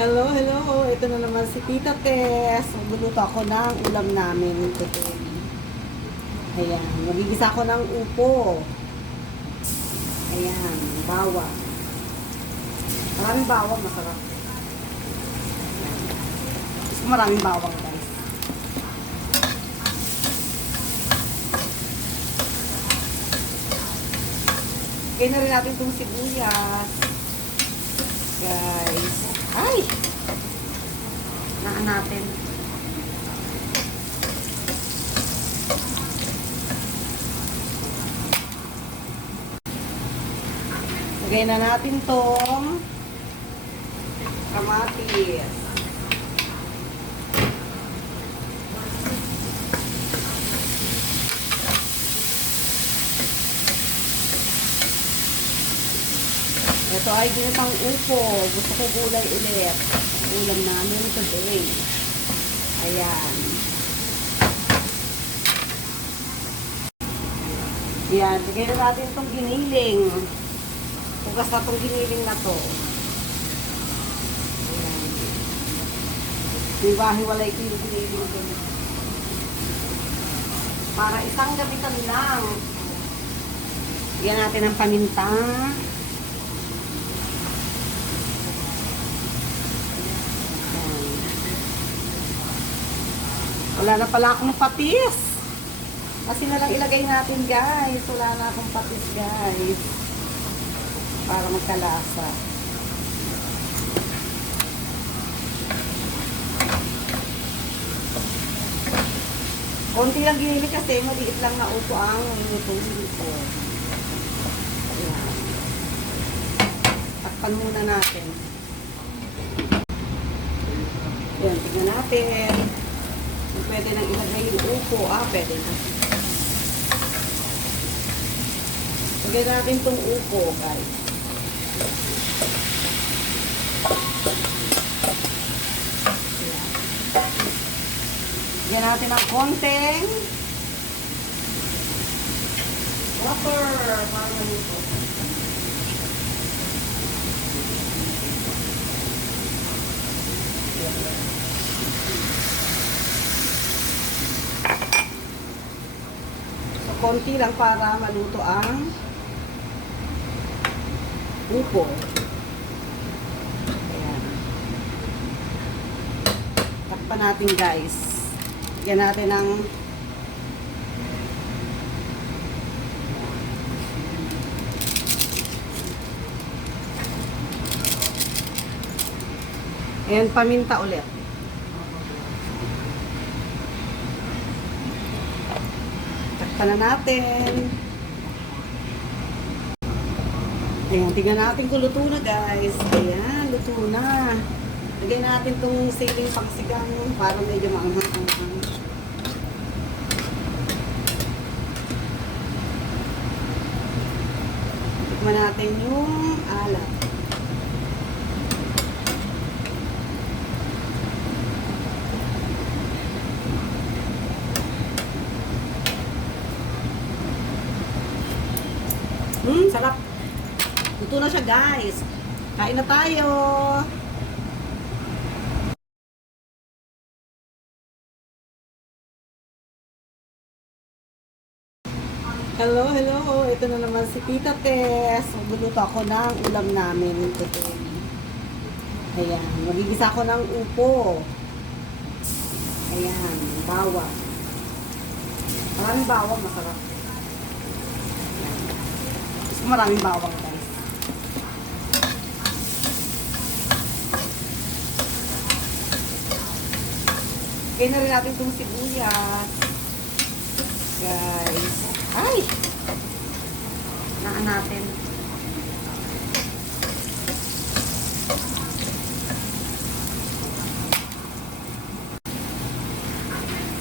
Hello, hello. Ito na naman si Tita Tess. Magluluto ako ng ulam namin today. Ayan. Magigisa ako ng upo. Ayan. Bawang. Maraming bawang. Masarap. Gusto ko maraming bawang, guys. Kaya na rin natin itong sibuyas. Guys. Ay! Naan natin. Lagay na natin tong kamatis. Ito ay ginatang upo. Gusto ko gulay ulit. Ulam namin today. Ayan. Ayan. Bigay na natin itong giniling. Hugas na itong giniling na to. Ayan. Diba, hiwalay ko yung giniling ko. Para isang gabitan lang. Bigyan natin ng paminta. Wala na pala akong patis. Kasi na lang ilagay natin, guys. Wala na akong patis, guys. Para magkalasa. Konti lang ginili kasi maliit lang na upo ang inutuloy ko. Ayan. Takpan muna natin. Ayan, tignan natin. Pwede nang ilagay yung upo. Pwede na. Lagay natin itong upo, guys. Lagyan natin ng konting water para maluto. Konti lang para maluto ang upo. Ayan. Takpan natin, guys. Bigyan natin ng ayan, paminta ulit. Na natin. Ayan, tingnan natin kung luto na, guys. Ayan, luto na. Lagyan natin itong siling pangsigang para medyo maanghang-anghang. Tikman natin yung alat. Sarap. Luto na siya, guys. Kain na tayo. Hello, hello. Ito na naman si Tita Tess. Magluluto ako ng ulam namin today. Ayan. Magigisa ako ng upo. Ayan. Bawang. Maraming bawang. Masarap. Maraming bawang, guys. Kaya na rin natin itong sibuyas. Guys. Ay! Naan natin.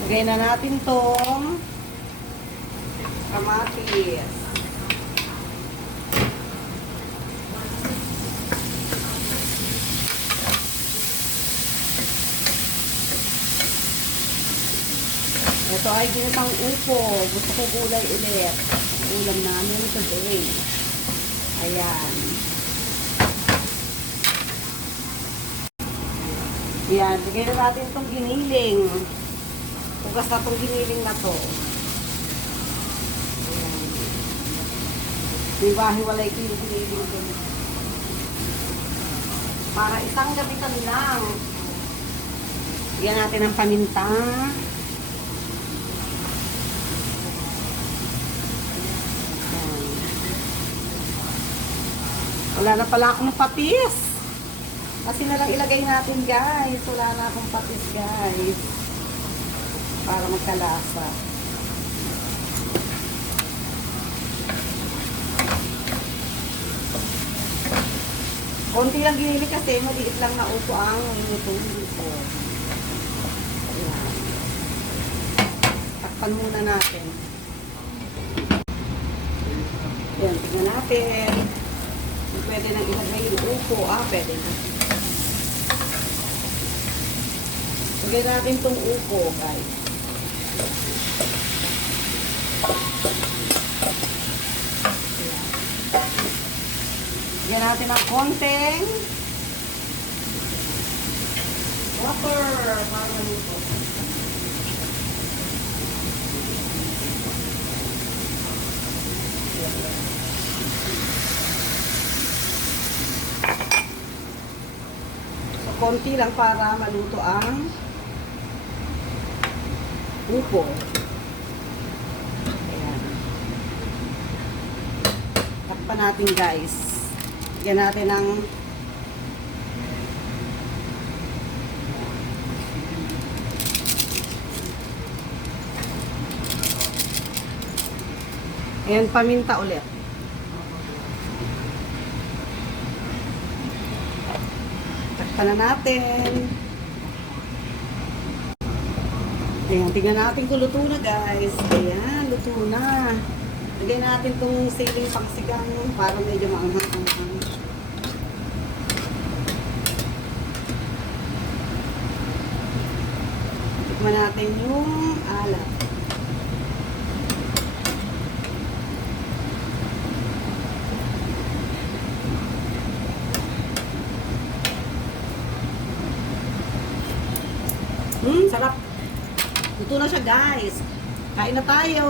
Lagay na natin itong kamatis. Ito ay ginatang upo. Gusto ko gulay ulit. Ulam namin today. Ayan. Yan, bigyan na natin itong giniling. Hugas na itong giniling na to. Ayan. Diba, hiwalay ko yung giniling ko. Para isang gabitan lang. Bigyan natin ng paminta. Ayan. Wala na pala akong patis. Kasi na lang ilagay natin, guys. Wala na akong patis, guys. Para magkalasa. Konti lang ginili kasi maliit lang na upo ang inutong dito. Ayan. Takpan muna natin. Ayan, tignan natin. Pwede nang ilagay yung upo. Pwede na. Lagay natin itong upo, guys. Lagyan natin ng konting water para maluto. So, konti lang para maluto ang upo. Ayan. Takpan natin, guys. Lagyan natin ng ayan, paminta ulit. Takpan na natin. Ayan, tingnan natin kung luto na, guys. Ayan, luto na. Lagyan natin itong siling pangsigang para medyo maanghang-anghang. Tikman natin yung alat. Sarap. Luto na siya, guys. Kain na tayo.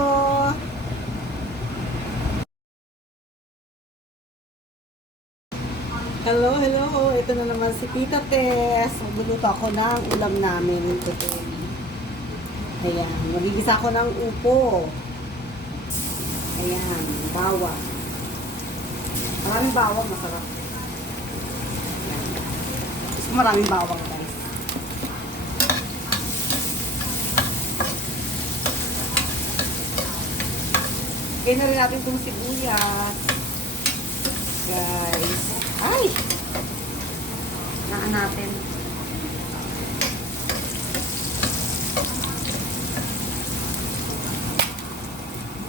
Hello, hello. Ito na naman si Tita Tess. Magluluto ako ng ulam namin today. Ayan. Magigisa ako ng upo. Ayan. Bawang. Maraming bawang. Masarap. Ayan. Gusto maraming bawang, guys. Kaya na rin natin itong sibuyas. Guys. Ay! Naan natin.